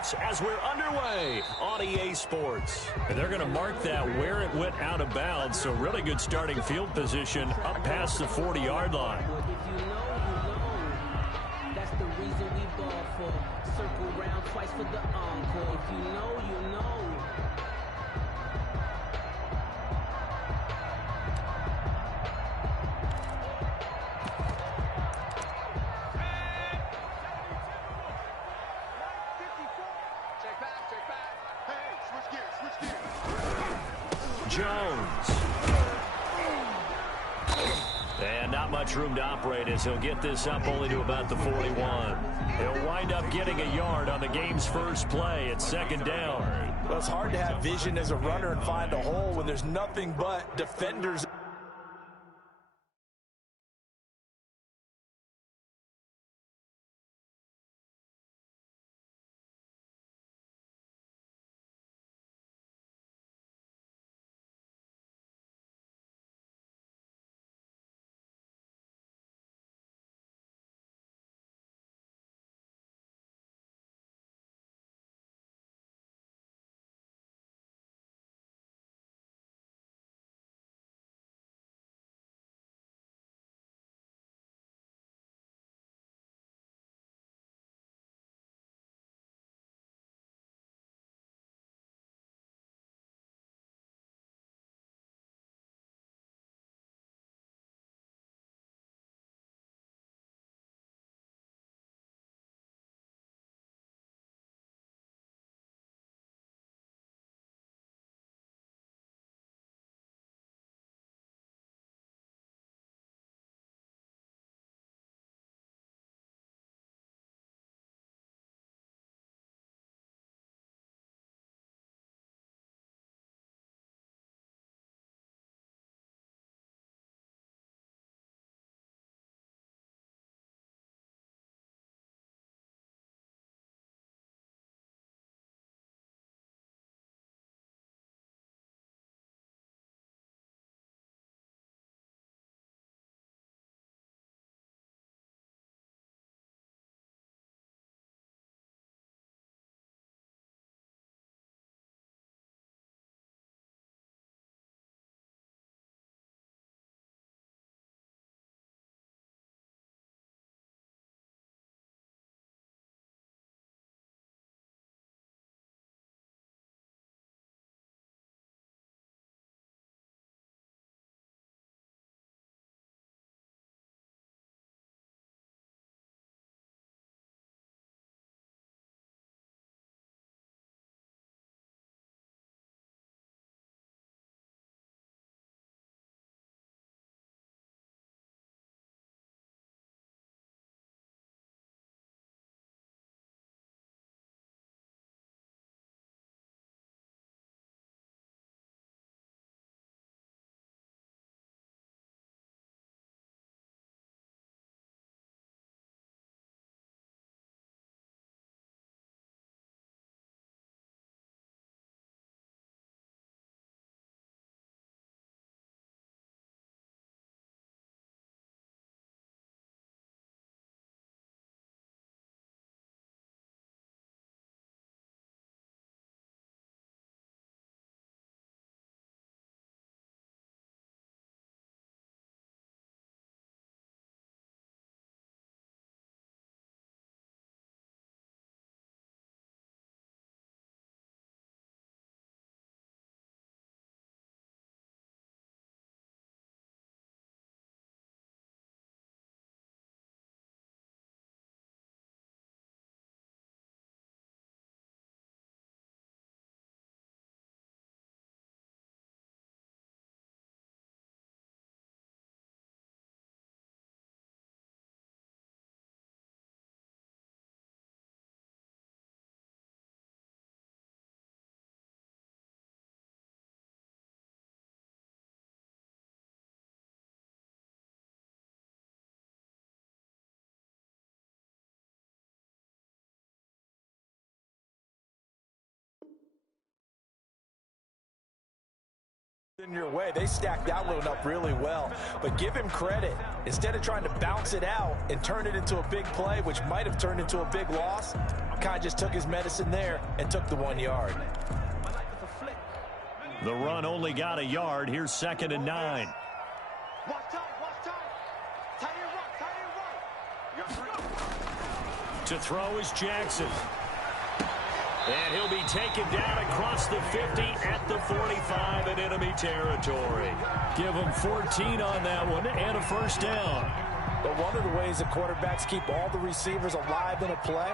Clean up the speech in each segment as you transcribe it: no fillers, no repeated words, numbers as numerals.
playoffs as we're underway on EA Sports. And they're going to mark that where it went out of bounds, so really good starting field position up past the 40-yard line. If you know, that's the reason we ball for. Circle round twice for the encore. If you know, you know. Jones. And not much room to operate as he'll get this up only to about the 41. He'll wind up getting a yard on the game's first play. It's second down. Well, it's hard to have vision as a runner and find a hole when there's nothing but defenders. In your way, they stacked that one up really well, but give him credit. Instead of trying to bounce it out and turn it into a big play, which might have turned into a big loss, kind of just took his medicine there and took the 1 yard. The run only got a yard. Here's 2nd and 9. To throw is Jackson. And he'll be taken down across the 50 at the 45 in enemy territory. Give him 14 on that one and a first down. But one of the ways that quarterbacks keep all the receivers alive in a play,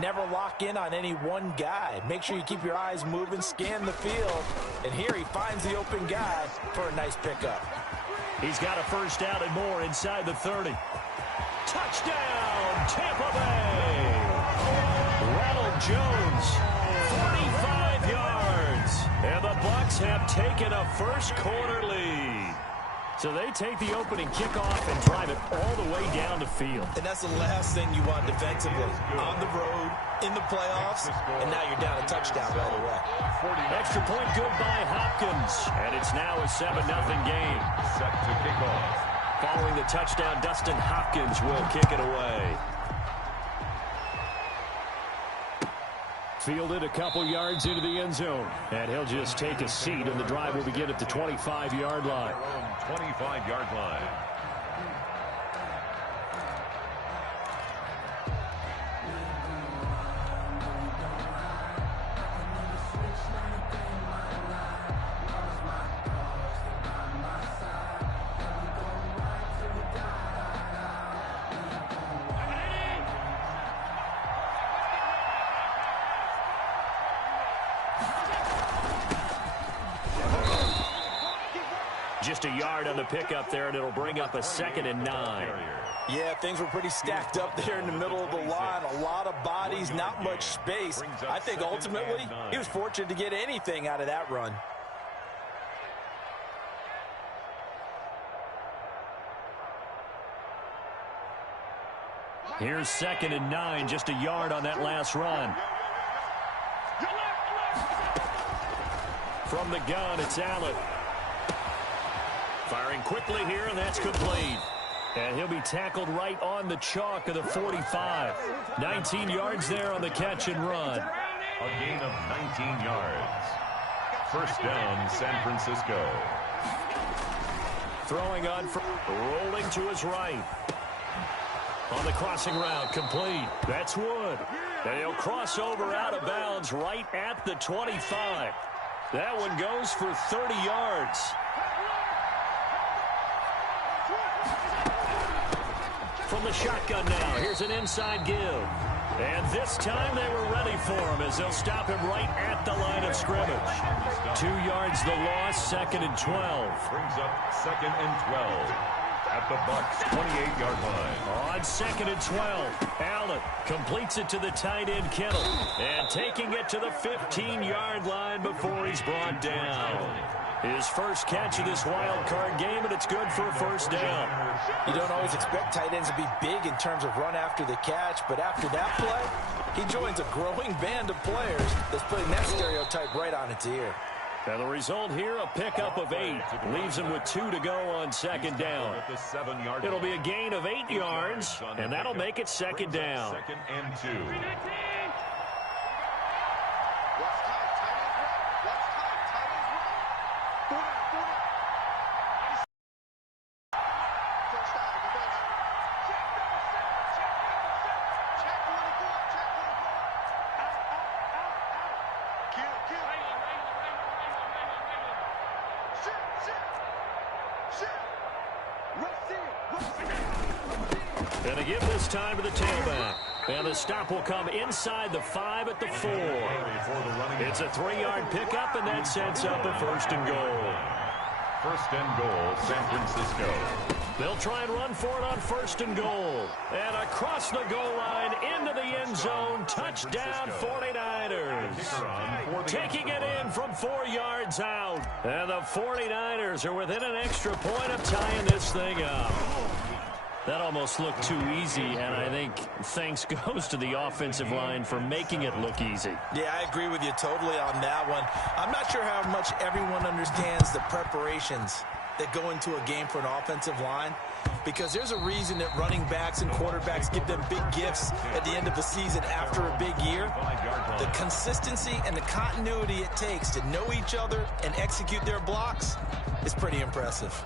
never lock in on any one guy. Make sure you keep your eyes moving, scan the field. And here he finds the open guy for a nice pickup. He's got a first down and more inside the 30. Touchdown, Tampa Bay! Ronald Jones, 45 yards. And the Bucs have taken a first-quarter lead. So they take the opening kickoff and drive it all the way down the field. And that's the last thing you want defensively. On the road, in the playoffs, and now you're down a touchdown right away. Extra point good by Hopkins. And it's now a 7-0 game. Set to kick off. Following the touchdown, Dustin Hopkins will kick it away. Fielded a couple yards into the end zone. And he'll just take a seat, and the drive will begin at the 25-yard line. 25-yard line. Just a yard on the pickup there, and it'll bring up a 2nd and 9. Yeah, things were pretty stacked up there in the middle of the line. A lot of bodies, not much space. I think ultimately he was fortunate to get anything out of that run. Here's 2nd and 9, just a yard on that last run. From the gun, it's Allen. Firing quickly here, and that's complete. And he'll be tackled right on the chalk of the 45. 19 yards there on the catch and run. A gain of 19 yards. First down, San Francisco. Throwing on, rolling to his right. On the crossing route, complete. That's Wood. And he'll cross over out of bounds right at the 25. That one goes for 30 yards. From the shotgun now, here's an inside give. And this time they were ready for him as they'll stop him right at the line of scrimmage. 2 yards the loss, 2nd and 12. Brings up 2nd and 12 at the Bucs 28-yard line. On 2nd and 12, Allen completes it to the tight end Kittle. And taking it to the 15-yard line before he's brought down. His first catch of this wild card game, and it's good for a first down. You don't always expect tight ends to be big in terms of run after the catch, but after that play, he joins a growing band of players that's putting that stereotype right on its ear. And the result here, a pickup of 8. Leaves him with 2 to go on 2nd down. It'll be a gain of 8 yards, and that'll make it 2nd down. 2nd and 2. And to give this time to the tailback. And the stop will come inside the 5 at the 4. It's a 3-yard pickup, and that sets up a 1st and goal. 1st and goal, San Francisco. They'll try and run for it on 1st and goal. And across the goal line, into the end zone, touchdown 49ers. Taking it in from 4 yards out. And the 49ers are within an extra point of tying this thing up. That almost looked too easy, and I think think thanks goes to the offensive line for making it look easy. Yeah, I agree with you totally on that one. I'm not sure how much everyone understands the preparations that go into a game for an offensive line, because there's a reason that running backs and quarterbacks give them big gifts at the end of the season after a big year. The consistency and the continuity it takes to know each other and execute their blocks is pretty impressive.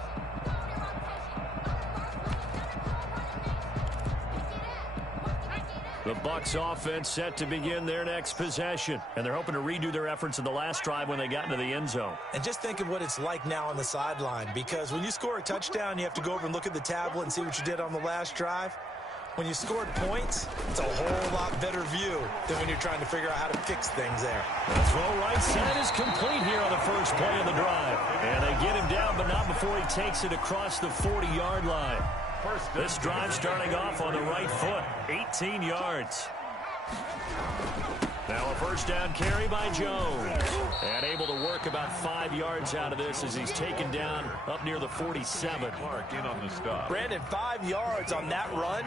The Bucs offense set to begin their next possession, and they're hoping to redo their efforts in the last drive when they got into the end zone. And just think of what it's like now on the sideline, because when you score a touchdown, you have to go over and look at the tablet and see what you did on the last drive. When you scored points, it's a whole lot better view than when you're trying to figure out how to fix things there. The throw right side is complete here on the first play of the drive. And they get him down, but not before he takes it across the 40-yard line. This drive starting off on the right foot, 18 yards. Now a first down carry by Jones. And able to work about 5 yards out of this as he's taken down up near the 47. Brandon, 5 yards on that run.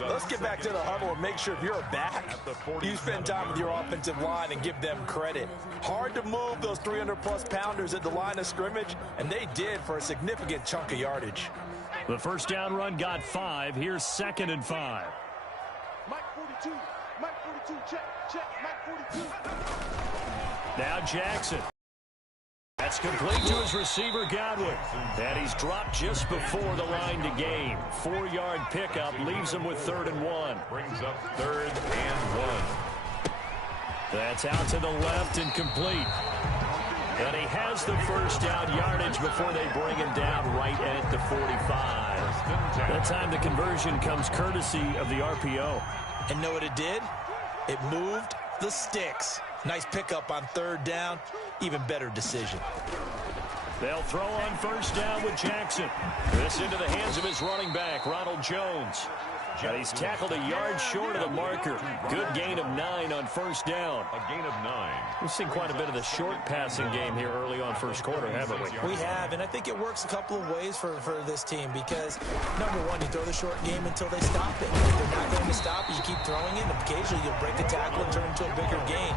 Let's get back to the huddle and make sure if you're a back, you spend time with your offensive line and give them credit. Hard to move those 300-plus pounders at the line of scrimmage, and they did for a significant chunk of yardage. The first down run got 5. Here's 2nd and 5. Mike 42, Mike 42, check, Mike 42. Now Jackson. That's complete to his receiver, Godwin. And he's dropped just before the line to gain. 4-yard pickup leaves him with 3rd and 1. Brings up 3rd and 1. That's out to the left and complete. And he has the first down yardage before they bring him down right at the 45. That time the conversion comes courtesy of the RPO. And know what it did? It moved the sticks. Nice pickup on 3rd down. Even better decision. They'll throw on first down with Jackson. This into the hands of his running back, Ronald Jones. And he's tackled a yard short of the marker. Good gain of 9 on first down. A gain of 9. We've seen quite a bit of the short passing game here early on first quarter, haven't we? We have, and I think it works a couple of ways for this team because, number one, you throw the short game until they stop it. If they're not going to stop it, you keep throwing it, and occasionally you'll break a tackle and turn into a bigger gain.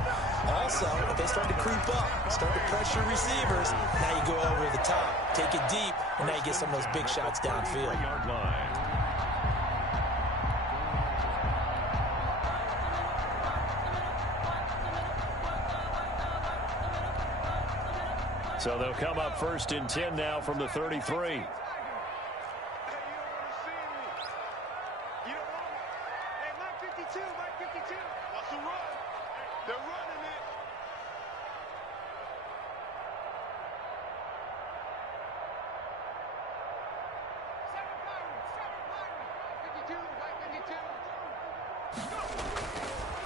Also, if they start to creep up, start to pressure receivers, now you go over the top, take it deep, and now you get some of those big shots downfield. Yard line. So they'll come up 1st and 10 now from the 33.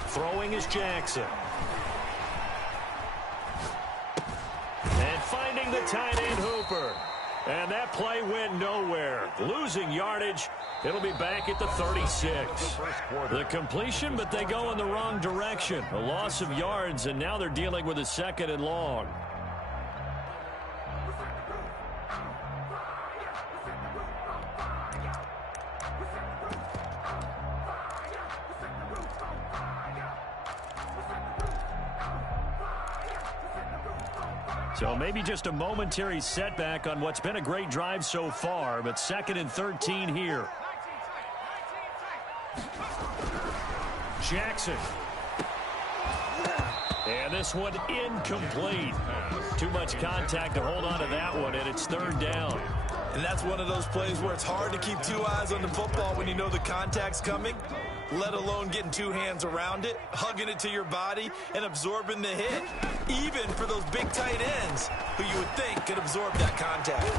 Throwing is Jackson. And finding the tight end Hooper. And that play went nowhere. Losing yardage. It'll be back at the 36. The completion, but they go in the wrong direction. A loss of yards, and now they're dealing with a 2nd and long. So maybe just a momentary setback on what's been a great drive so far, but 2nd and 13 here. Jackson. And this one incomplete. Too much contact to hold on to that one, and it's 3rd down. And that's one of those plays where it's hard to keep 2 eyes on the football when you know the contact's coming, let alone getting 2 hands around it, hugging it to your body, and absorbing the hit. Even for those big tight ends who you would think could absorb that contact.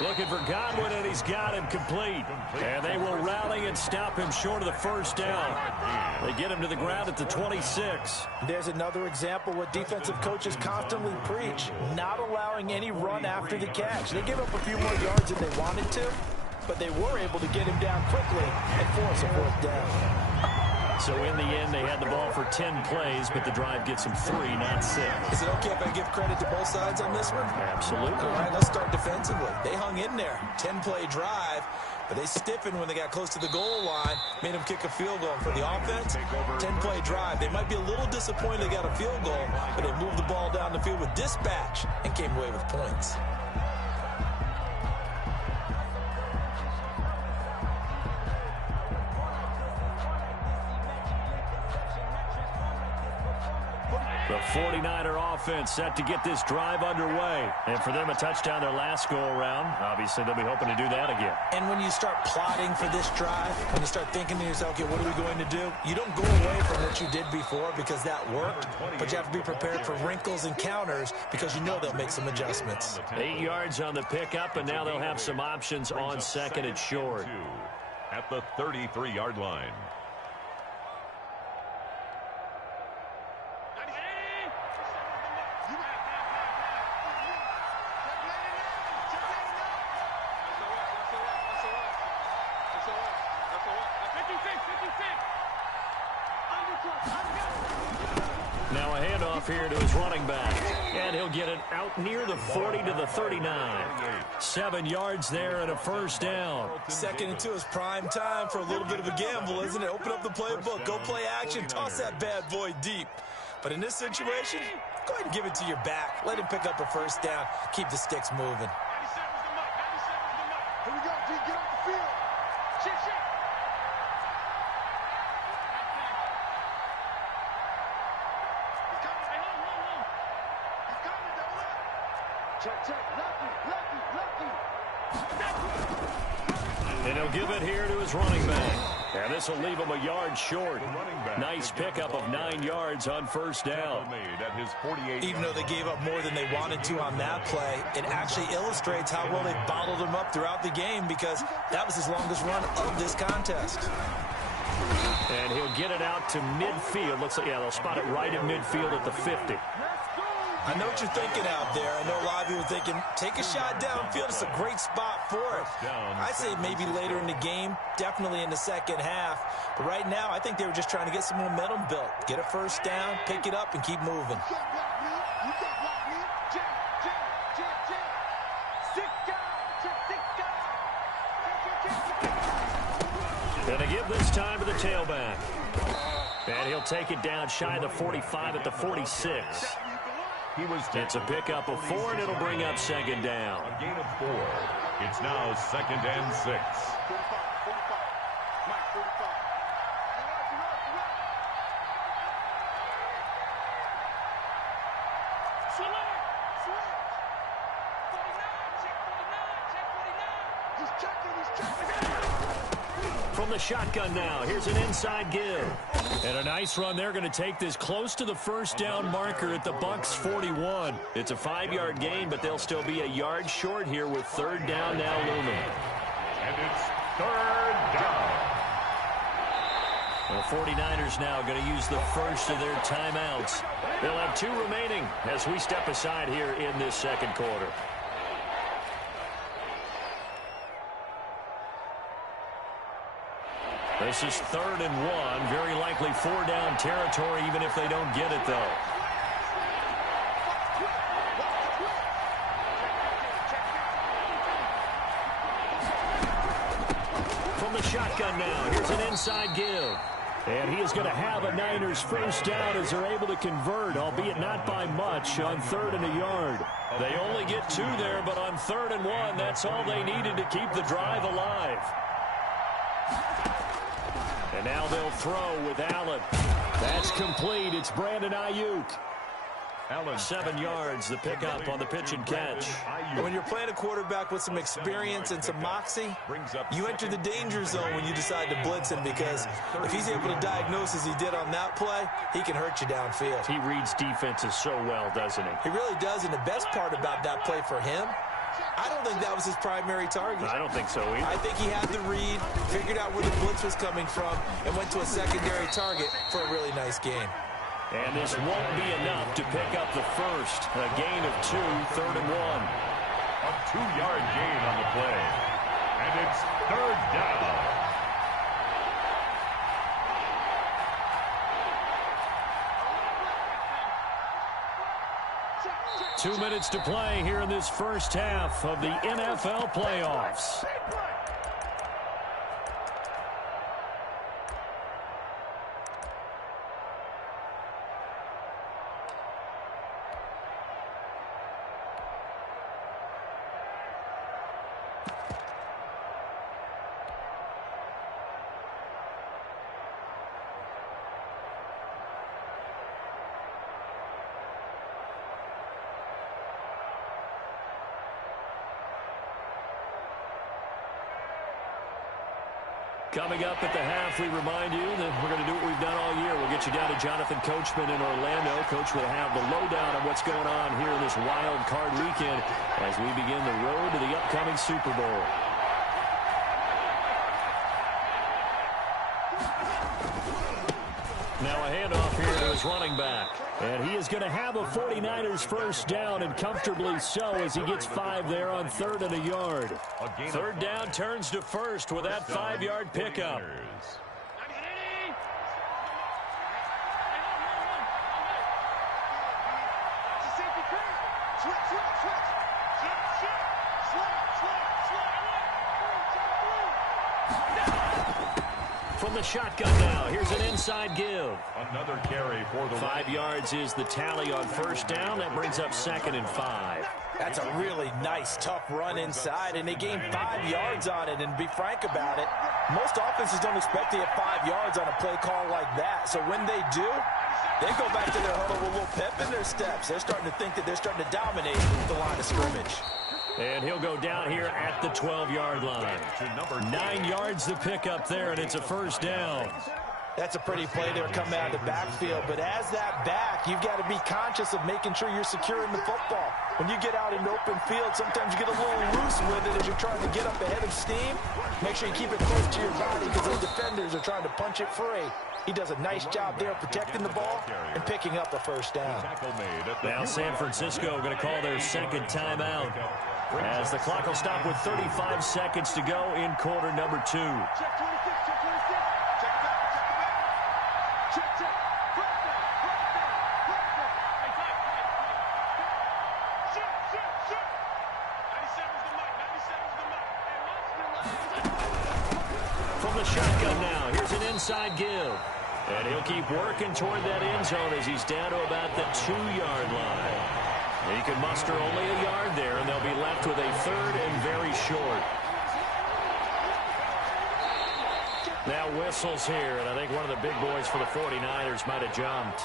Looking for Godwin, and he's got him complete. And they will rally and stop him short of the first down. They get him to the ground at the 26. There's another example what defensive coaches constantly preach, not allowing any run after the catch. They give up a few more yards than they wanted to, but they were able to get him down quickly and force a 4th down. So in the end, they had the ball for 10 plays, but the drive gets them 3, not 6. Is it okay if I give credit to both sides on this one? Absolutely. All right, let's start defensively. They hung in there. 10-play drive. But they stiffened when they got close to the goal line, made them kick a field goal. For the offense, 10-play drive. They might be a little disappointed they got a field goal, but they moved the ball down the field with dispatch and came away with points. The 49er offense set to get this drive underway. And for them, a touchdown their last go-around. Obviously, they'll be hoping to do that again. And when you start plotting for this drive, when you start thinking to yourself, okay, what are we going to do? You don't go away from what you did before because that worked, but you have to be prepared for wrinkles and counters because you know they'll make some adjustments. 8 yards on the pickup, and now they'll have some options on second and short. At the 33-yard line. Now a handoff here to his running back. And he'll get it out near the 40 to the 39. 7 yards there and a first down. 2nd and 2 is prime time for a little bit of a gamble, isn't it? Open up the playbook, go play action, toss that bad boy deep. But in this situation, go ahead and give it to your back. Let him pick up a first down. Keep the sticks moving. Here we go, G, get off the field. Shit. Check, lucky. And he'll give it here to his running back. And this will leave him a yard short. Nice pickup of 9 yards on first down. Even though they gave up more than they wanted to on that play, it actually illustrates how well they bottled him up throughout the game because that was his longest run of this contest. And he'll get it out to midfield. Looks like, yeah, they'll spot it right in midfield at the 50. I know what you're thinking out there. I know a lot of people are thinking, take a shot downfield. It's a great spot for it. I say maybe later in the game, definitely in the second half. But right now, I think they were just trying to get some momentum built. Get a first down, pick it up, and keep moving. Gonna give this time to the tailback. And he'll take it down shy of the 45 at the 46. It's a pickup of 4, and it'll bring up second down. A gain of 4. It's now 2nd and 6. 45. Mike, 45. Select. 49. He's checking. From the shotgun now, here's an inside give. And a nice run. They're going to take this close to the first down marker at the Bucs 41. It's a 5-yard gain, but they'll still be a yard short here with third down now looming. And it's third down. The 49ers now going to use the first of their timeouts. They'll have 2 remaining as we step aside here in this second quarter. This is 3rd and 1. Very likely 4-down territory, even if they don't get it, though. From the shotgun now, here's an inside give. And he is going to have a Niners first down as they're able to convert, albeit not by much, on 3rd and a yard. They only get 2 there, but on 3rd and 1, that's all they needed to keep the drive alive. And now they'll throw with Allen. That's complete. It's Brandon Ayuk. Allen, 7 yards, the pickup on the pitch and catch. When you're playing a quarterback with some experience and some moxie, you enter the danger zone when you decide to blitz him because if he's able to diagnose as he did on that play, he can hurt you downfield. He reads defenses so well, doesn't he? He really does, and the best part about that play for him, I don't think that was his primary target. I don't think so either. I think he had the read, figured out where the blitz was coming from, and went to a secondary target for a really nice gain. And this won't be enough to pick up the first. A gain of 2, 3rd and 1. a 2-yard gain on the play. And it's third down. 2 minutes to play here in this first half of the NFL playoffs. Coming up at the half, we remind you that we're going to do what we've done all year. We'll get you down to Jonathan Coachman in Orlando. Coach will have the lowdown on what's going on here in this wild card weekend as we begin the road to the upcoming Super Bowl. Now a handoff here to his running back. And he is going to have a 49ers first down, and comfortably so, as he gets 5 there on 3rd and a yard. 3rd down turns to first with that 5-yard pickup. From the shotgun now, here's an inside give. Another carry for the 5 yards is the tally on first down. That brings up 2nd and 5. That's a really nice, tough run inside, and they gained 5 yards on it. And be frank about it, most offenses don't expect to get 5 yards on a play call like that. So when they do, they go back to their huddle with a little pep in their steps. They're starting to think that they're starting to dominate the line of scrimmage. And he'll go down here at the 12-yard line. 9 yards to pick up there, and it's a first down. That's a pretty play there coming out of the backfield. But as that back, you've got to be conscious of making sure you're securing the football. When you get out in the open field, sometimes you get a little loose with it as you're trying to get up ahead of steam. Make sure you keep it close to your body because those defenders are trying to punch it free. He does a nice job there protecting the ball and picking up a first down. Now San Francisco going to call their 2nd timeout as the clock will stop with 35 seconds to go in quarter number 2. From the shotgun now, here's an inside give. And he'll keep working toward that end zone as he's down to about the 2-yard line. He can muster only a yard there, and they'll be left with a 3rd and very short. Now whistles here, and I think one of the big boys for the 49ers might have jumped.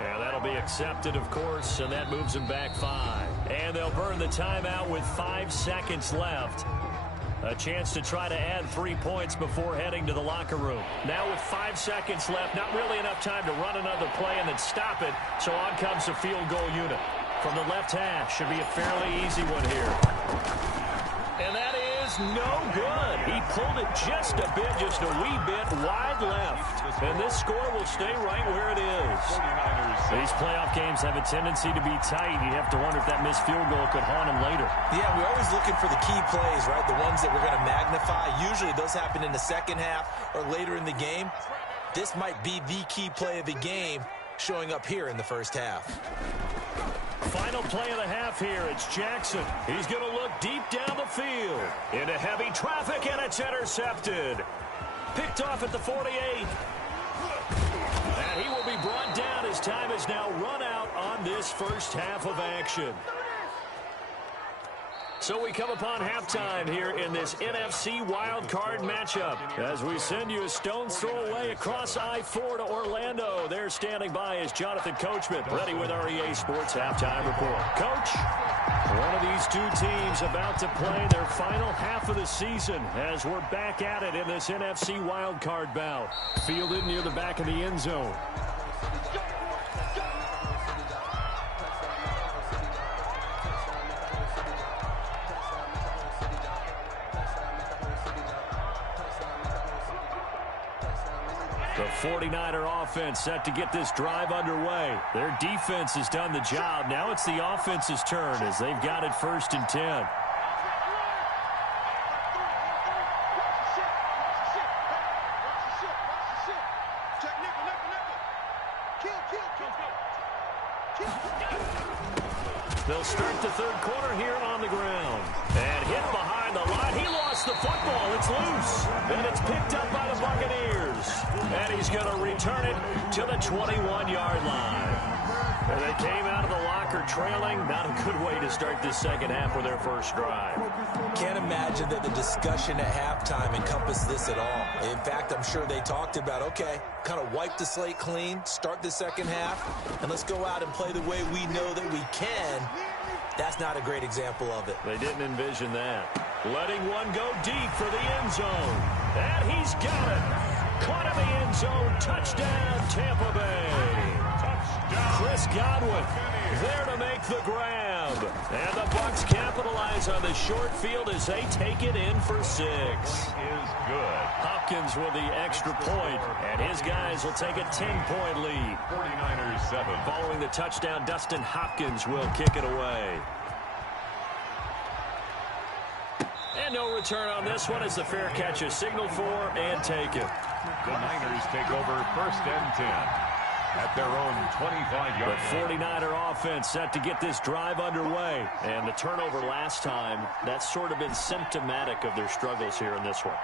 And that'll be accepted, of course, and that moves him back 5. And they'll burn the timeout with 5 seconds left. A chance to try to add 3 points before heading to the locker room. Now with 5 seconds left, not really enough time to run another play and then stop it. So on comes the field goal unit. From the left half, should be a fairly easy one here. And that is no good. He pulled it just a bit, just a wee bit wide left. And this score will stay right where it is. These playoff games have a tendency to be tight. You have to wonder if that missed field goal could haunt him later. Yeah, we're always looking for the key plays, right? The ones that we're going to magnify. Usually those happen in the second half or later in the game. This might be the key play of the game showing up here in the first half. Final play of the half here. It's Jackson. He's going to look deep down the field. Into heavy traffic, and it's intercepted. Picked off at the 48. And he will be brought down as time is now run out on this first half of action. So we come upon halftime here in this NFC wildcard matchup as we send you a stone's throw away across I-4 to Orlando. There standing by is Jonathan Coachman, ready with our EA Sports Halftime Report. Coach, one of these two teams about to play their final half of the season as we're back at it in this NFC wildcard bout. Fielded near the back of the end zone. The 49er offense set to get this drive underway. Their defense has done the job. Now it's the offense's turn as they've got it 1st and 10. They'll start the 3rd quarter here on the ground. And hit behind the line. He lost the football. It's loose. And it's picked up by the Buccaneers. And he's going to return it to the 21-yard line. And they came out of the locker trailing. Not a good way to start this second half with their first drive. Can't imagine that the discussion at halftime encompassed this at all. In fact, I'm sure they talked about, okay, kind of wipe the slate clean, start the second half, and let's go out and play the way we know that we can. That's not a great example of it. They didn't envision that. Letting one go deep for the end zone. And he's got it. Caught in the end zone. Touchdown, Tampa Bay. Chris Godwin there to make the grab. And the Bucs capitalize on the short field as they take it in for 6. Is good. Hopkins with the extra point, and his guys will take a 10-point lead. 49ers 7. Following the touchdown, Dustin Hopkins will kick it away. And no return on this one as the fair catch is signaled for and taken. The Niners take over 1st and 10 at their own 25-yard. The 49er offense set to get this drive underway. And the turnover last time, that's sort of been symptomatic of their struggles here in this one.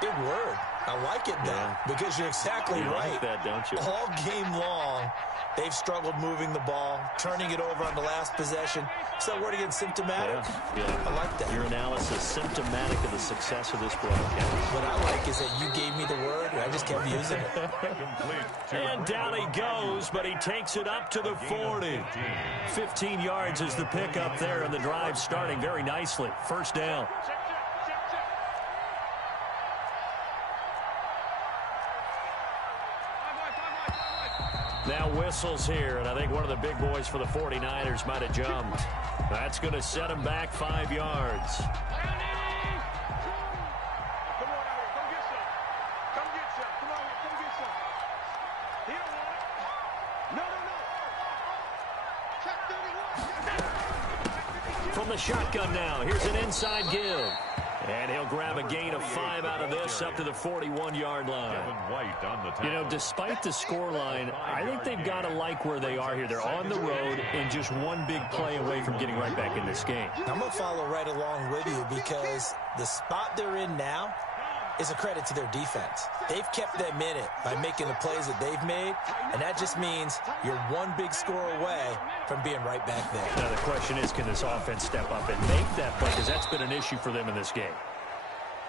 Good word. I like it, though, because you're exactly right. Like that, don't you? All game long, they've struggled moving the ball, turning it over on the last possession. Is that word again, symptomatic? Yeah. I like that. Your analysis, symptomatic of the success of this broadcast. What I like is that you gave me the word, and I just kept using it. And down he goes, but he takes it up to the 40. 15 yards is the pickup there, and the drive starting very nicely. 1st down. Now whistles here, and I think one of the big boys for the 49ers might have jumped. That's going to set him back 5 yards. Come on out here. Come get some. Come get some. Come on here. Come get some. He don't want it. No. Check 31. From the shotgun now, here's an inside give. And he'll grab a gain of 5 out of this up to the 41-yard line. You know, despite the scoreline, I think they've got to like where they are here. They're on the road and just one big play away from getting right back in this game. I'm going to follow right along with you because the spot they're in now is a credit to their defense. They've kept them in it by making the plays that they've made, and that just means you're one big score away from being right back there. Now the question is, can this offense step up and make that play? Because that's been an issue for them in this game.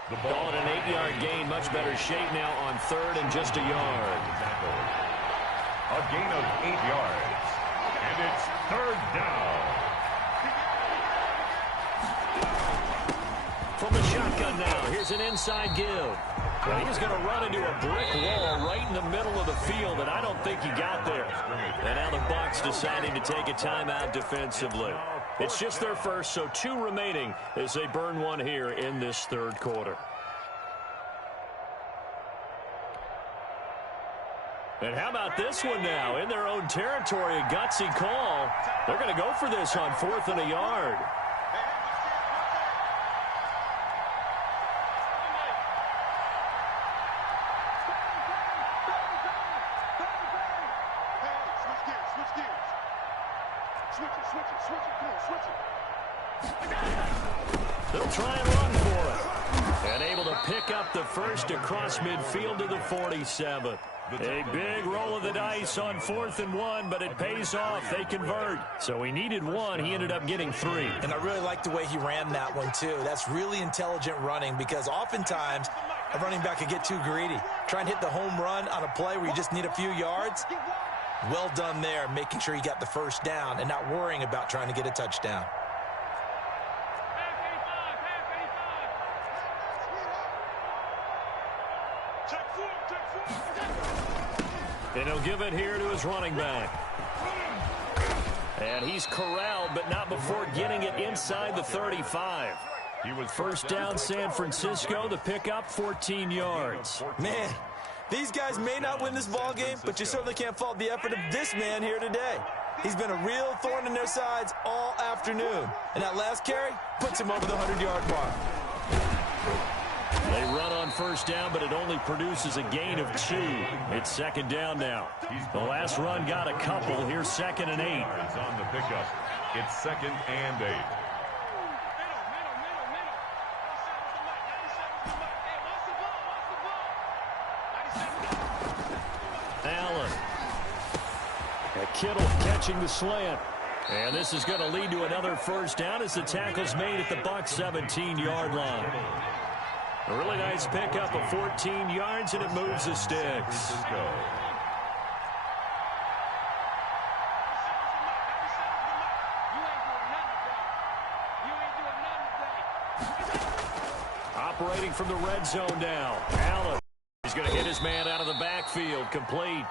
The ball at an 8-yard gain, much better shape now on 3rd and just a yard. A gain of 8 yards. And it's 3rd down. From the shotgun now, here's an inside give. Well, he's going to run into a brick wall right in the middle of the field, and I don't think he got there. And now the Bucs deciding to take a timeout defensively. It's just their first, so 2 remaining as they burn one here in this 3rd quarter. And how about this one now? In their own territory, a gutsy call. They're going to go for this on 4th and a yard. They'll try and run for it. And able to pick up the first across midfield to the 47. A big roll of the dice on 4th and 1, but it pays off. They convert. So he needed 1. He ended up getting 3. And I really like the way he ran that one, too. That's really intelligent running because oftentimes a running back can get too greedy. Try and hit the home run on a play where you just need a few yards. Well done there, making sure he got the 1st down and not worrying about trying to get a touchdown. And he'll give it here to his running back. And he's corralled, but not before getting it inside the 35. He was 1st down San Francisco, the pickup 14 yards. Man, these guys may not win this ball game, but you certainly can't fault the effort of this man here today. He's been a real thorn in their sides all afternoon. And that last carry puts him over the 100-yard mark. They run on 1st down, but it only produces a gain of 2. It's 2nd down now. The last run got a couple. Here's 2nd and 8. on the pickup. It's 2nd and 8. Allen. Kittle catching the slant. And this is going to lead to another 1st down as the tackle's made at the Bucs 17-yard line. A really nice pickup of 14 yards, and it moves the sticks. operating from the red zone now. Allen. He's going to hit his man out of the backfield. Complete.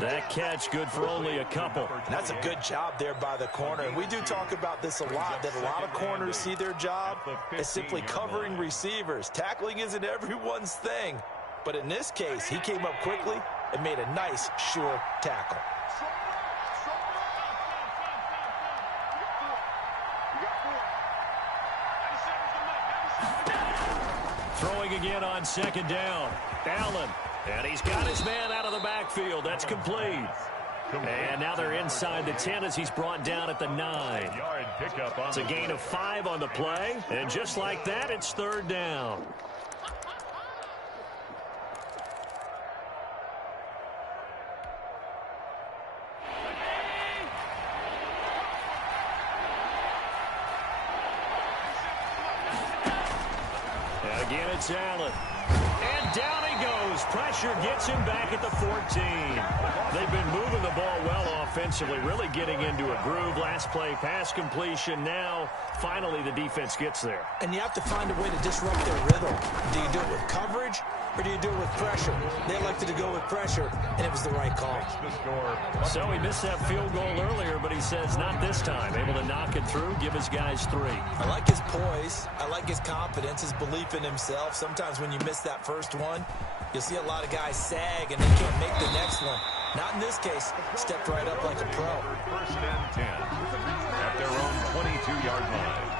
That catch good for only a couple. And that's a good job there by the corner. And we do talk about this a lot, that a lot of corners see their job as simply covering receivers. Tackling isn't everyone's thing. But in this case, he came up quickly and made a nice, sure tackle. Throwing again on second down. Allen. And he's got his man out of the backfield. That's complete. And now they're inside the 10 as he's brought down at the 9. It's a gain of 5 on the play. And just like that, it's third down. And again, it's Allen. And down he goes. Pressure gets him back at the 14. They've been moving the ball well offensively, really getting into a groove. Last play, pass completion. Now, finally, the defense gets there. And you have to find a way to disrupt their rhythm. Do you do it with coverage, or do you do it with pressure? They elected to go with pressure, and it was the right call. So he missed that field goal earlier, but he says not this time. Able to knock it through, give his guys 3. I like his poise. I like his confidence, his belief in himself. Sometimes when you miss that first one, you'll see a lot of guys sag and they can't make the next one. Not in this case. Stepped right up like a pro. First and 10 at their own 22-yard line.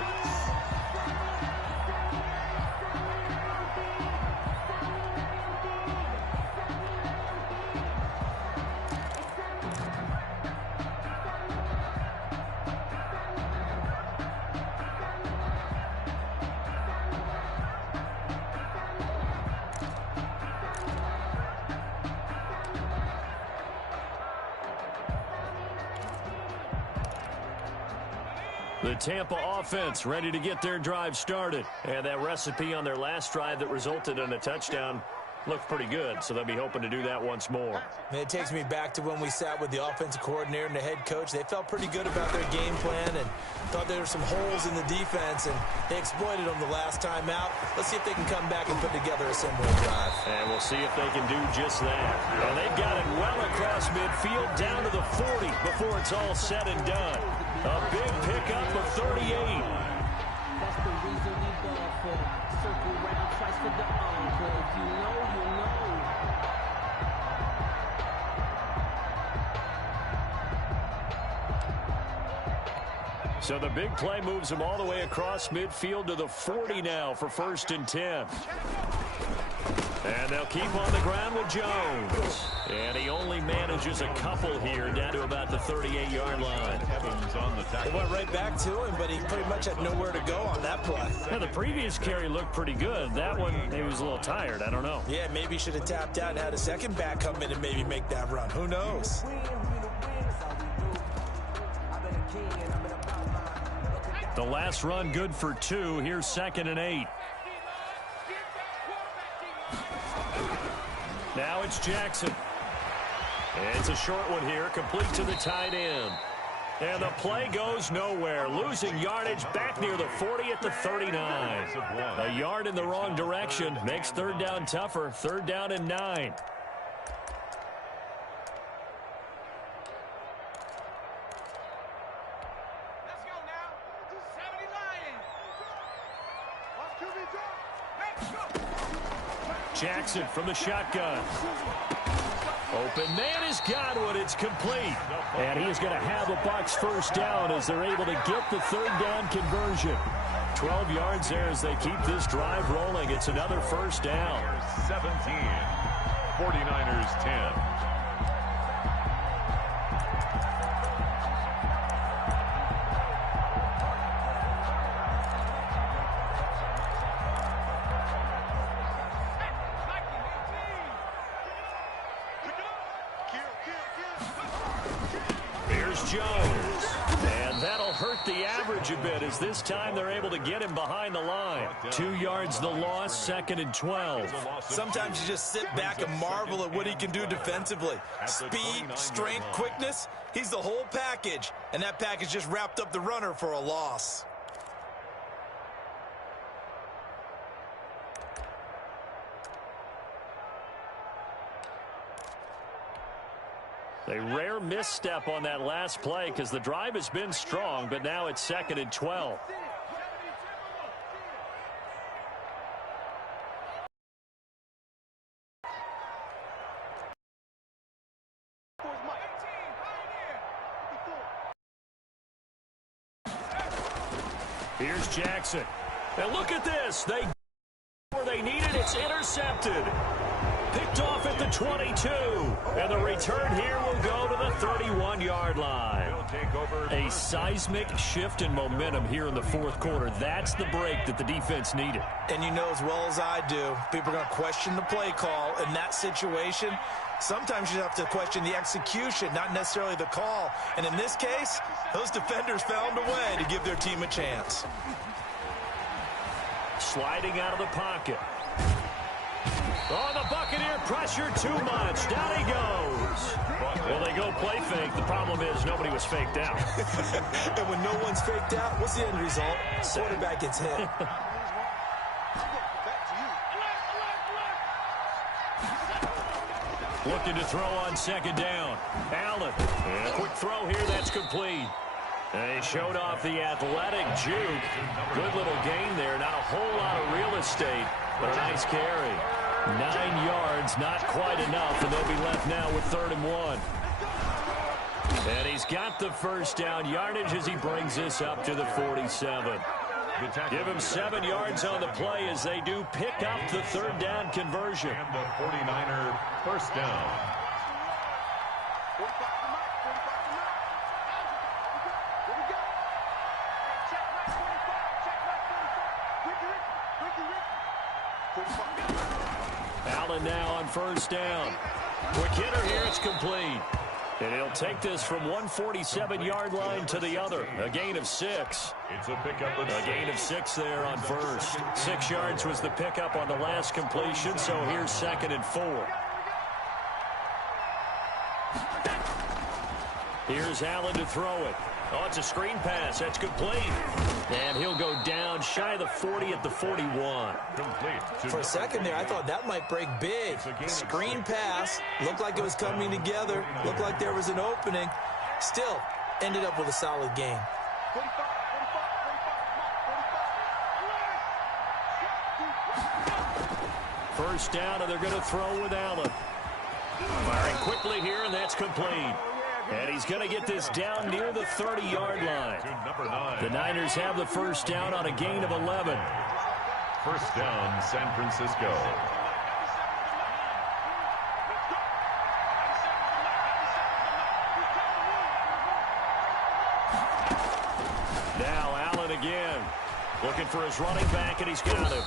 The Tampa offense ready to get their drive started. And that recipe on their last drive that resulted in a touchdown looked pretty good, so they'll be hoping to do that once more. And it takes me back to when we sat with the offensive coordinator and the head coach. They felt pretty good about their game plan and thought there were some holes in the defense, and they exploited them the last time out. Let's see if they can come back and put together a similar drive. And we'll see if they can do just that. And they've got it well across midfield down to the 40 before it's all said and done. A big pickup of 38. That's the reason we ball for. Circle round twice for the encore. If you know, you know. So the big play moves them all the way across midfield to the 40 now for first and 10. And they'll keep on the ground with Jones. And he only manages a couple here down to about the 38-yard line. They went right back to him, but he pretty much had nowhere to go on that play. Now, the previous carry looked pretty good. That one, he was a little tired. I don't know. Yeah, maybe he should have tapped out and had a second back come in and maybe make that run. Who knows? The last run good for 2. Here's 2nd and 8. Now it's Jackson. It's a short one here, complete to the tight end. And the play goes nowhere. Losing yardage back near the 40 at the 39. A yard in the wrong direction makes third down tougher. Third down and 9. Jackson from the shotgun. Open man is Godwin. It's complete. And he is going to have the Bucs first down as they're able to get the third down conversion. 12 yards there as they keep this drive rolling. It's another first down. 17. 49ers 10. Jones. And that'll hurt the average a bit as this time they're able to get him behind the line. 2 yards the loss, 2nd and 12. Sometimes you just sit back and marvel at what he can do defensively. Speed, strength, quickness, he's the whole package. And that package just wrapped up the runner for a loss. A rare misstep on that last play because the drive has been strong, but now it's 2nd and 12. Here's Jackson. And look at this. Where they need it, it's intercepted. Picked off at the 22. And the return here will go to the 31-yard line. A seismic shift in momentum here in the fourth quarter. That's the break that the defense needed. And you know as well as I do, people are going to question the play call in that situation. Sometimes you have to question the execution, not necessarily the call. And in this case, those defenders found a way to give their team a chance. Sliding out of the pocket. Oh, the Buccaneer pressure too much. Down he goes. Well, they go play fake. The problem is nobody was faked out. And when no one's faked out, what's the end result? Quarterback gets hit. Looking to throw on 2nd down. Allen. And a quick throw here. That's complete. And he showed off the athletic juke. Good little gain there. Not a whole lot of real estate, but a nice carry. 9 yards, not quite enough, and they'll be left now with 3rd and 1. And he's got the first down yardage as he brings this up to the 47. Give him 7 yards on the play as they do pick up the 3rd down conversion. And the 49er first down. Allen now on 1st down. Quick hitter here, it's complete. And he'll take this from 147-yard line to the other. A gain of 6. It's a pickup of A gain of 6 there on 1st. 6 yards was the pickup on the last completion, so here's 2nd and 4. Here's Allen to throw it. Oh, it's a screen pass. That's complete. And he'll go down shy of the 40 at the 41. For a second there, I thought that might break big. Screen pass. Looked like it was coming together. Looked like there was an opening. Still, ended up with a solid gain. First down, and they're going to throw with Allen. Firing quickly here, and that's complete. And he's going to get this down near the 30-yard line. The Niners have the first down on a gain of 11. First down, San Francisco. Now Allen again. Looking for his running back, and he's got him.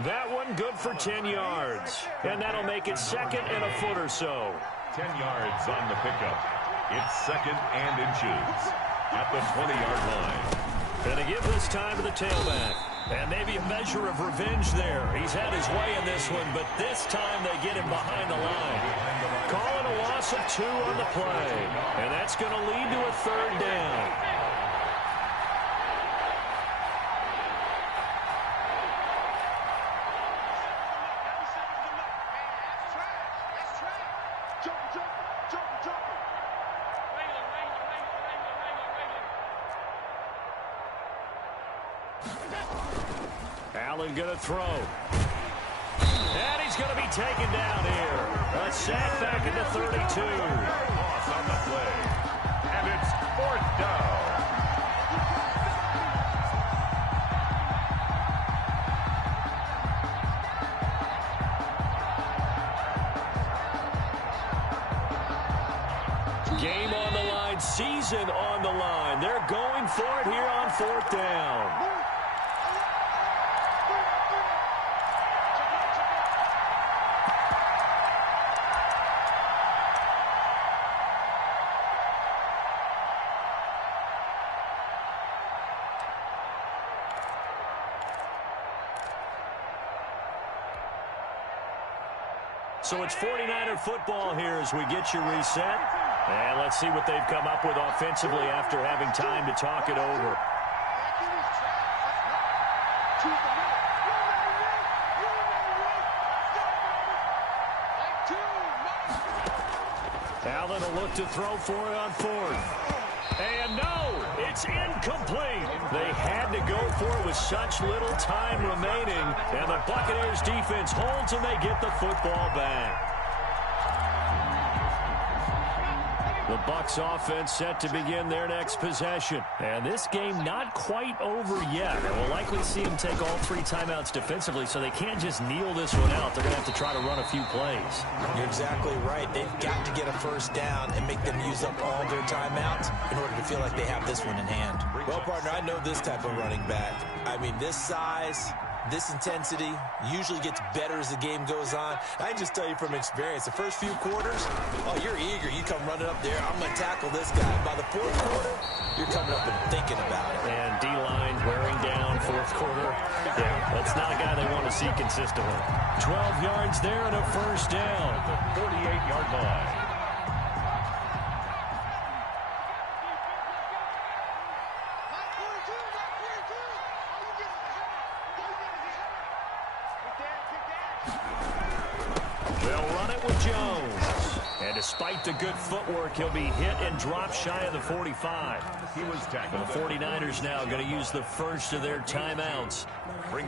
That one good for 10 yards. And that'll make it 2nd and a foot or so. 10 yards on the pickup. It's 2nd and inches at the 20-yard line. And to give this time to the tailback. And maybe a measure of revenge there. He's had his way in this one, but this time they get him behind the line. Calling a loss of 2 on the play. And that's going to lead to a 3rd down. Allen going to throw. And he's going to be taken down here. A sack back at the 32. Loss on the play. And it's 4th down. Game on the line, season on the line. They're going for it here on 4th down. So it's 49er football here as we get you reset. And let's see what they've come up with offensively after having time to talk it over. Allen will look to throw for it on fourth. And no, it's incomplete. They had to go for it with such little time remaining. And the Buccaneers defense holds and they get the football back. The Bucs offense set to begin their next possession. And this game not quite over yet. And we'll likely see them take all 3 timeouts defensively, so they can't just kneel this one out. They're going to have to try to run a few plays. You're exactly right. They've got to get a first down and make them use up all their timeouts in order to feel like they have this one in hand. Well, partner, I know this type of running back. I mean, this size, this intensity usually gets better as the game goes on. I just tell you from experience, the first few quarters, oh, you're eager. You come running up there. I'm going to tackle this guy. By the fourth quarter, you're coming up and thinking about it. And D-line wearing down fourth quarter. Yeah, that's not a guy they want to see consistently. 12 yards there and a first down. At the 48-yard line. Despite the good footwork, he'll be hit and dropped shy of the 45. He was tackled. The 49ers now going to use the first of their timeouts,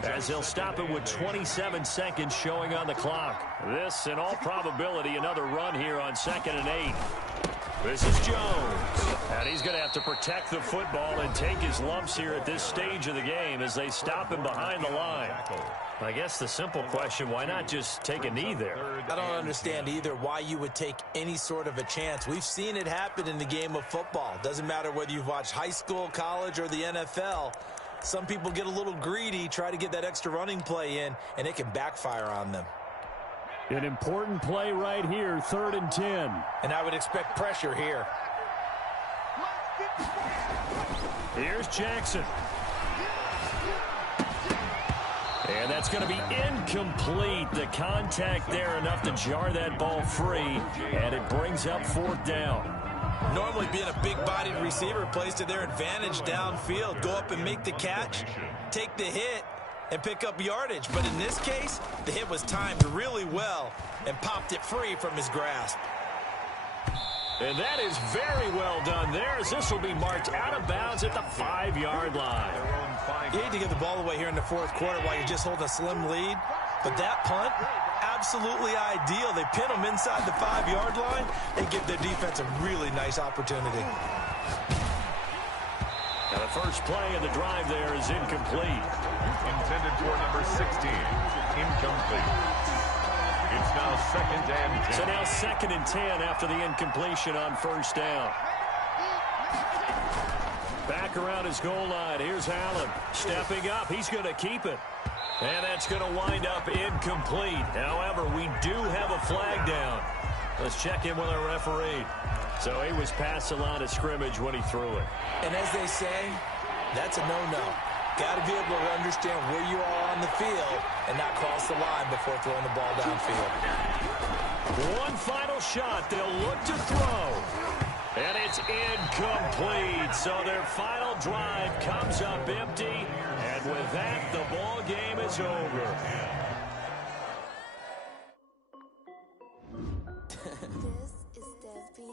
as they'll stop it with 27 seconds showing on the clock. This, in all probability, another run here on 2nd and 8. This is Jones, and he's going to have to protect the football and take his lumps here at this stage of the game as they stop him behind the line. I guess the simple question, why not just take a knee there? I don't understand either why you would take any sort of a chance. We've seen it happen in the game of football. Doesn't matter whether you've watched high school, college, or the NFL. Some people get a little greedy, try to get that extra running play in, and it can backfire on them. An important play right here, 3rd and 10. And I would expect pressure here. Here's Jackson. And that's going to be incomplete. The contact there enough to jar that ball free, and it brings up 4th down. Normally being a big-bodied receiver plays to their advantage downfield. Go up and make the catch, take the hit, and pick up yardage. But in this case, the hit was timed really well and popped it free from his grasp. And that is very well done there, as this will be marked out of bounds at the 5-yard line. You hate to give the ball away here in the fourth quarter while you're just holding a slim lead, but that punt, absolutely ideal. They pin them inside the 5-yard line. They give their defense a really nice opportunity. Now the first play of the drive there is incomplete. Intended for number 16. Incomplete. It's now 2nd and 10. So now 2nd and 10 after the incompletion on first down. Back around his goal line. Here's Allen stepping up. He's going to keep it. And that's going to wind up incomplete. However, we do have a flag down. Let's check in with our referee. So he was past the line of scrimmage when he threw it. And as they say, that's a no-no. Got to be able to understand where you are on the field and not cross the line before throwing the ball downfield. One final shot. They'll look to throw. And it's incomplete. So their final drive comes up empty. And with that, the ball game is over.